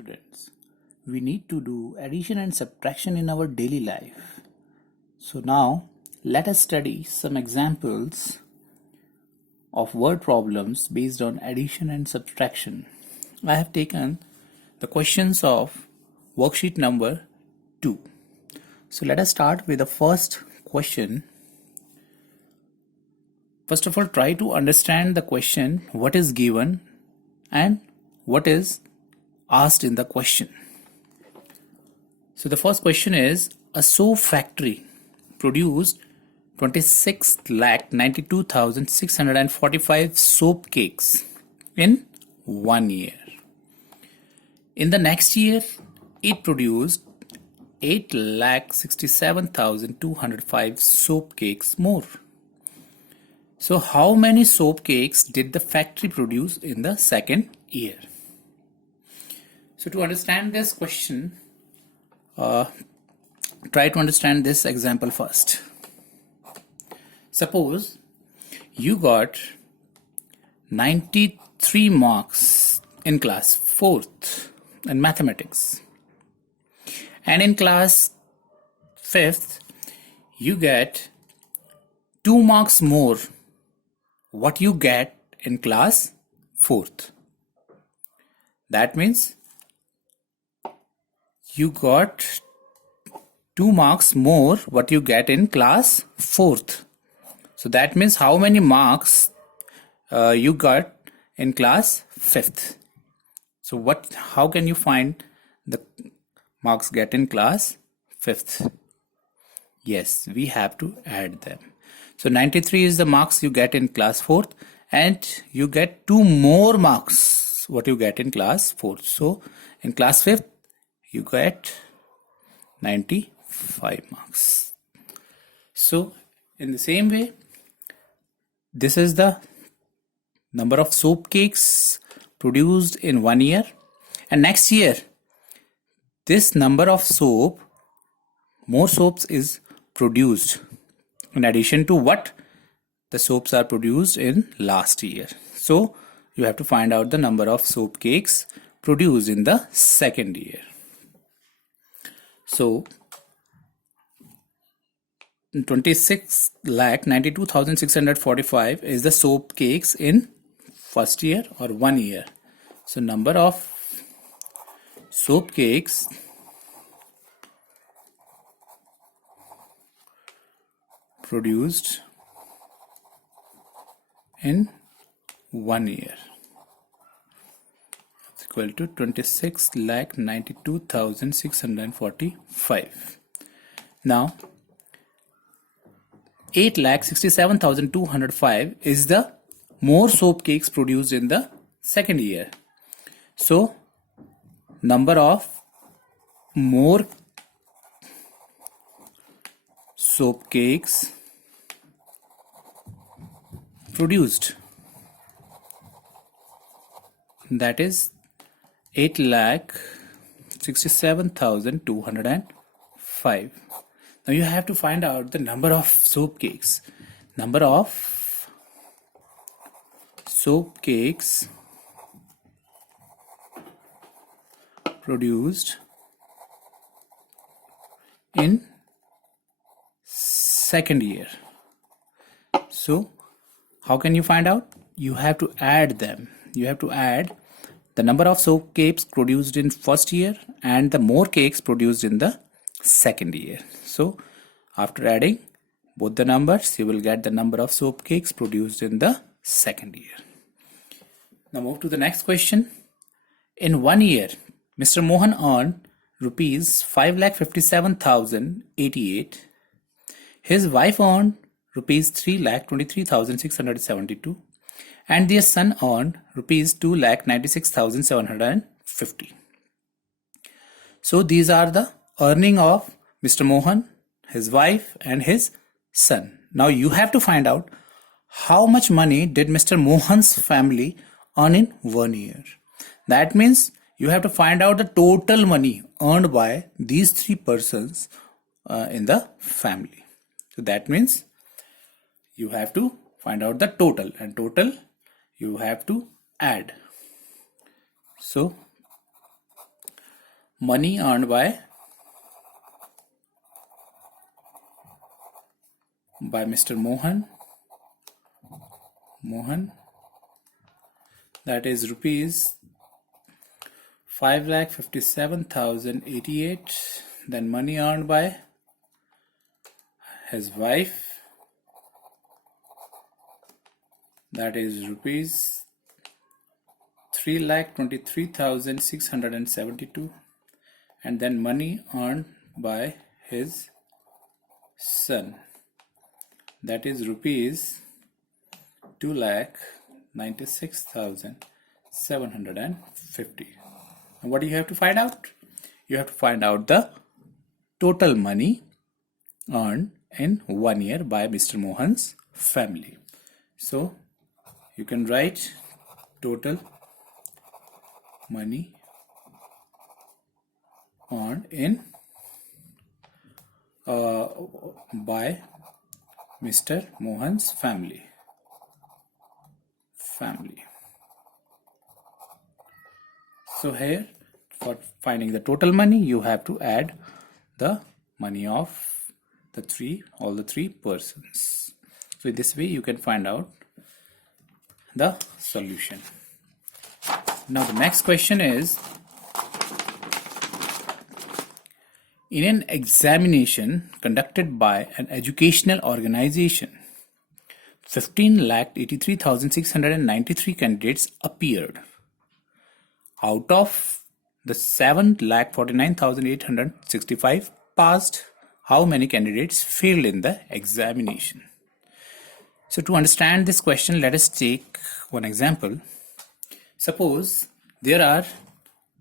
Students, we need to do addition and subtraction in our daily life. So now let us study some examples of word problems based on addition and subtraction. I have taken the questions of worksheet number 2. So let us start with the first question. First of all, try to understand the question, what is given and what is asked in the question. So the first question is, a soap factory produced 26,92,645 soap cakes in 1 year. In the next year, it produced 8,67,205 soap cakes more. So how many soap cakes did the factory produce in the second year? So to understand this question, try to understand this example first. Suppose you got 93 marks in class 4th in mathematics, and in class 5th you get 2 marks more what you get in class 4th. That means you got 2 marks more what you get in class 4th. So that means how many marks you got in class 5th. So how can you find the marks get in class 5th? Yes, we have to add them. So 93 is the marks you get in class 4th, and you get 2 more marks what you get in class 4th. So in class 5th you get 95 marks. So in the same way, this is the number of soap cakes produced in 1 year, and next year this number of more soaps is produced in addition to what the soaps are produced in last year. So you have to find out the number of soap cakes produced in the second year. So 26,92,645 is the soap cakes in first year or 1 year. So number of soap cakes produced in 1 year is equal to 26,92,645. Now 8,67,205 is the more soap cakes produced in the second year. So number of more soap cakes produced, that is 8,67,205. Now you have to find out the number of soap cakes. Number of soap cakes produced in second year. So how can you find out? You have to add them. You have to add the number of soap cakes produced in first year and the more cakes produced in the second year. So after adding both the numbers, you will get the number of soap cakes produced in the second year. Now move to the next question. In 1 year, Mr. Mohan earned rupees 5,57,088. His wife earned rupees 3,23,672, and their son earned rupees 2,96,750. So these are the earning of Mr. Mohan, his wife and his son. Now you have to find out how much money did Mr. Mohan's family earn in 1 year. That means you have to find out the total money earned by these 3 persons in the family. So that means you have to find out the total, and total you have to add. So money earned by Mr. Mohan, that is rupees 5,57,088. Then money earned by his wife, that is rupees 3,23,672. And then money earned by his son, that is rupees 2,96,750. And what do you have to find out? You have to find out the total money earned in 1 year by Mr. Mohan's family. So you can write total money earned in by Mr. Mohan's family. So here, for finding the total money, you have to add the money of all the three persons. So in this way, you can find out the solution. Now the next question is, in an examination conducted by an educational organization, 15,83,693 candidates appeared. Out of the 7,49,865 passed, how many candidates failed in the examination? So to understand this question, let us take one example. Suppose there are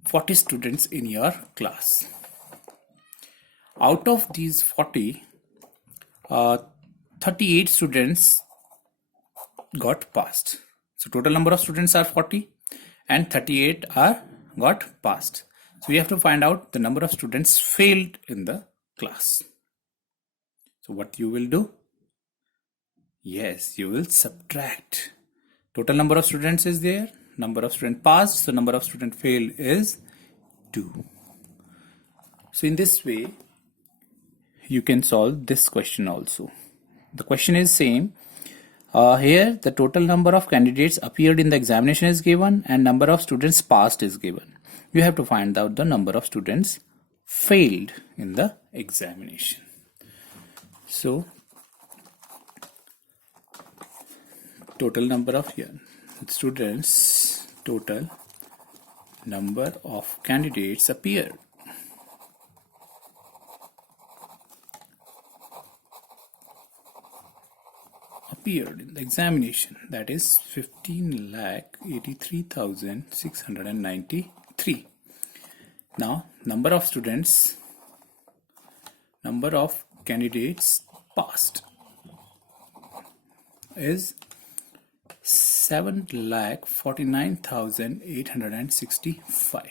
40 students in your class. Out of these 40, 38 students got passed. So total number of students are 40 and 38 got passed. So we have to find out the number of students failed in the class. So what you will do? Yes, you will subtract. Total number of students is there, number of students passed, so number of students failed is 2. So in this way, you can solve this question also. The question is same. Here the total number of candidates appeared in the examination is given and number of students passed is given. You have to find out the number of students failed in the examination. So total number of students, total number of candidates appeared. In the examination, that is 15,83,693. Now number of candidates passed is 7,49,865.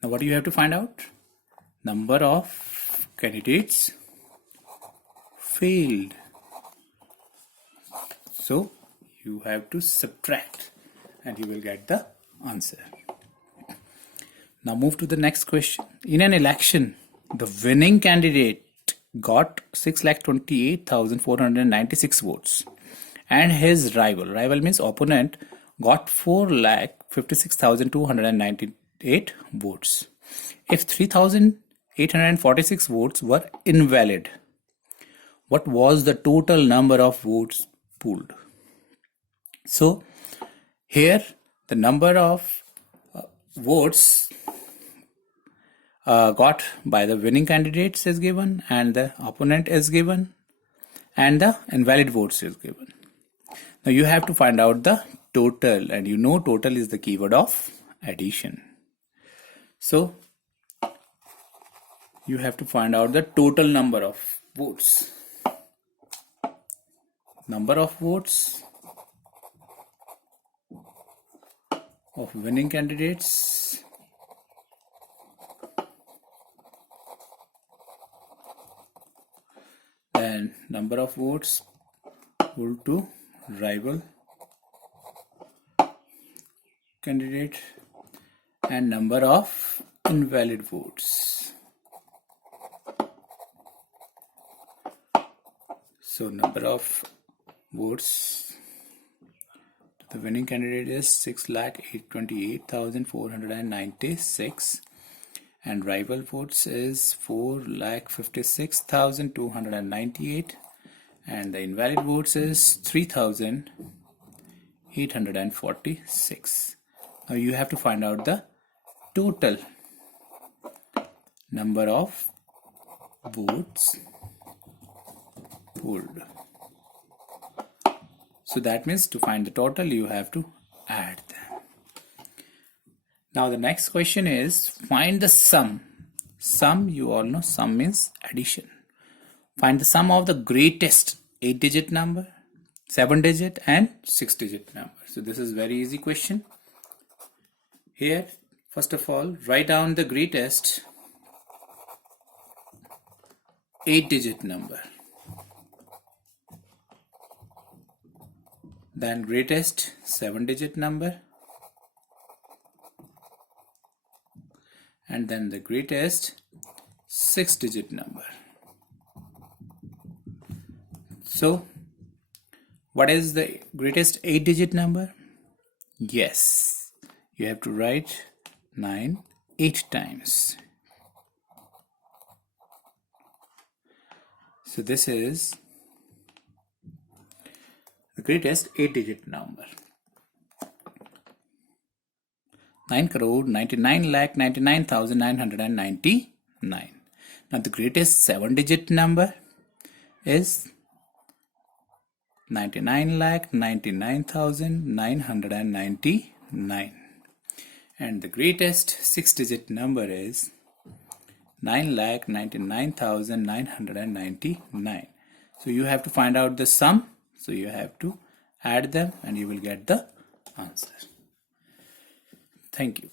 Now what do you have to find out? Number of candidates failed. So you have to subtract and you will get the answer. Now move to the next question. In an election, the winning candidate got 6,28,496 votes and his rival means opponent, got 4,56,298 votes. If 3,846 votes were invalid, what was the total number of votes pooled? So here the number of votes got by the winning candidates is given and the opponent is given and the invalid votes is given. Now you have to find out the total, and you know total is the keyword of addition. So you have to find out the total number of votes. Number of votes of winning candidates and number of votes equal to rival candidate and number of invalid votes. So number of votes to the winning candidate is 6,828,496 and rival votes is 4,56,298 and the invalid votes is 3,846. Now you have to find out the total number of votes polled. So that means to find the total you have to add them. Now the next question is find the sum. Sum, you all know sum means addition. Find the sum of the greatest 8-digit number, 7-digit and 6-digit number. So this is very easy question. Here first of all write down the greatest 8-digit number, then greatest 7-digit number, and then the greatest 6-digit number. So what is the greatest 8-digit number? Yes, you have to write 9 8 times. So this is the greatest 8-digit number. 9,99,99,999. Now the greatest 7-digit number is 99,99,999 and the greatest 6-digit number is 9,99,999. So you have to find out the sum. So you have to add them and you will get the answer. Thank you.